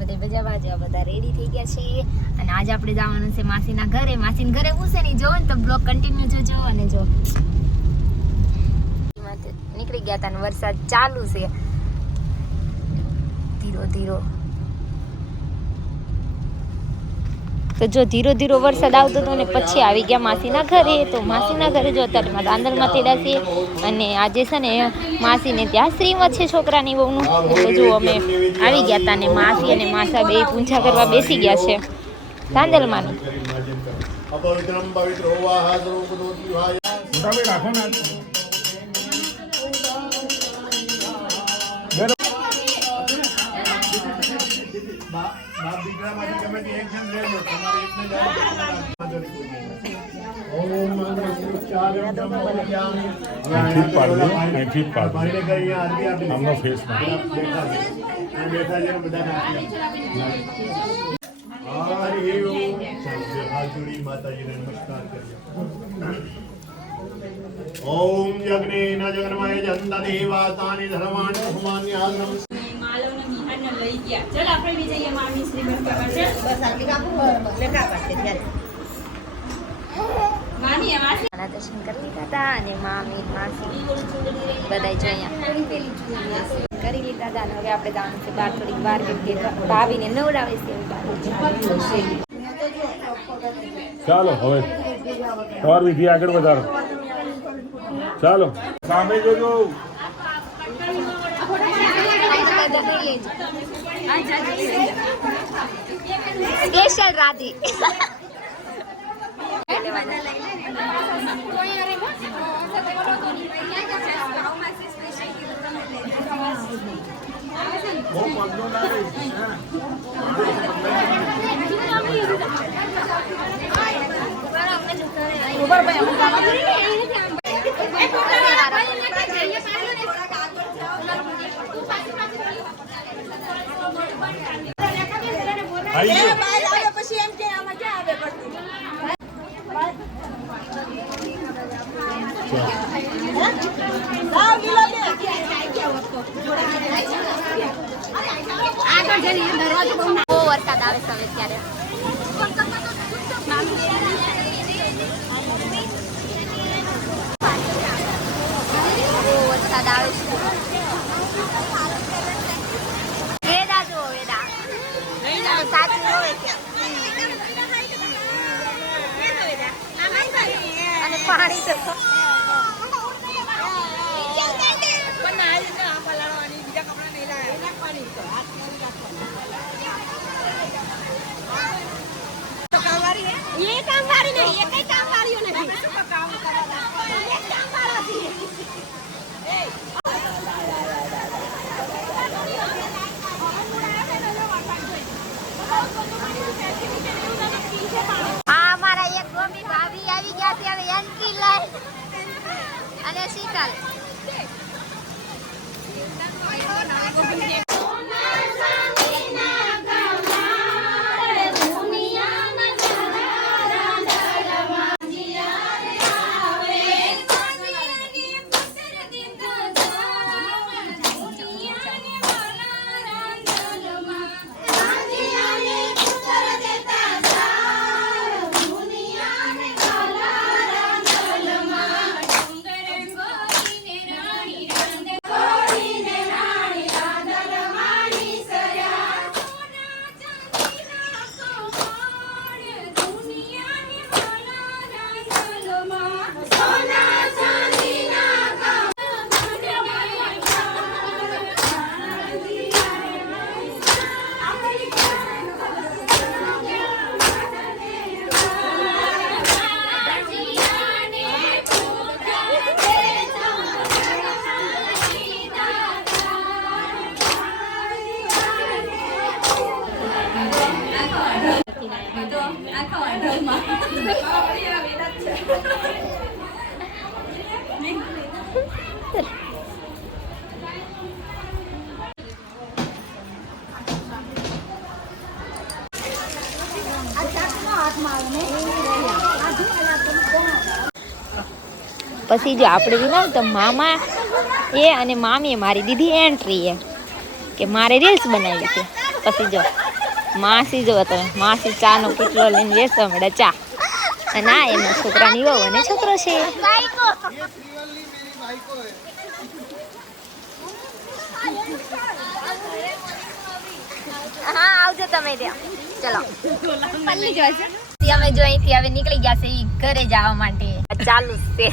બધે બજાવા જેવા બધા રેડી થઈ ગયા છે અને આજે આપણે જવાનું છે માસીના ઘરે. માસીના ઘરે હું છે ને જો ને તો બ્લોગ કન્ટિન્યુ જોજો. અને જો નીકળી ગયા હતા ને વરસાદ ચાલુ છે ધીરો ધીરો. તો જો ધીરો ધીરો વરસાદ આવતો હતો ને પછી આવી ગયા માસીના ઘરે. તો માસીના ઘરે જો અત્યારે દાંદરમાં તેડા છે અને આજે છે ને માસીને ત્યાં શ્રીમત છે છોકરાની બહુનું. એટલે જો અમે આવી ગયા હતા ને માસી અને માસા બે પૂંછા કરવા બેસી ગયા છે દાંદલમાંની. ओम जगने न जगन्मय जंत देवातानि धर्माणि हुमान्य आश्रम માલવને મિહાનને લઈ ગયા. ચાલ આપણે બી જઈએ મામી શ્રીમંત કરવા. બસ આટલી કાપું લેખા પાડશે ત્યારે મામી અમાસી દર્શન કરી લીધા હતા અને મામી માસી બધા જો અહીંયા કરી લીધા હતા. અને હવે આપણે જવાનું છે બહાર થોડીક વાર કેમ કે ભાભીને નવડાવે છે. ચાલો હવે તમારી વિધિ આગળ વધારો. ચાલો સામે જોજો. સ્પેશિયલ રાધી પછી એમ કે આમાં ક્યાં આવે પડતું. બહુ વરસાદ આવે છે હવે ત્યારે. બહુ વરસાદ આવે છે. વેદા જો વેદા સાચું જોવે છે અને પાણી તો ये काम वाली नहीं, ये कई काम वाली नहीं. काम वाली હા મારા એક ગોમી ભાભી આવી ગયા છે હવે યંકી લાઈ અને શીતલ. પછી જો આપણે વિના તો મામા એ અને મામીએ મારી દીધી એન્ટ્રી એ કે મારે રીલ્સ બનાવી છે. પછી જો માસી જો તમે માસી ચા નો કેટલો લઈને બેસો મળે ચા અને આ એમના છોકરાની વહુ અને છોકરો છે. હા આવજો તમે ત્યાં. ચલો અમે જો અહીંથી હવે નીકળી ગયા છે ઈ ઘરે જવા માટે. ચાલુ જ છે.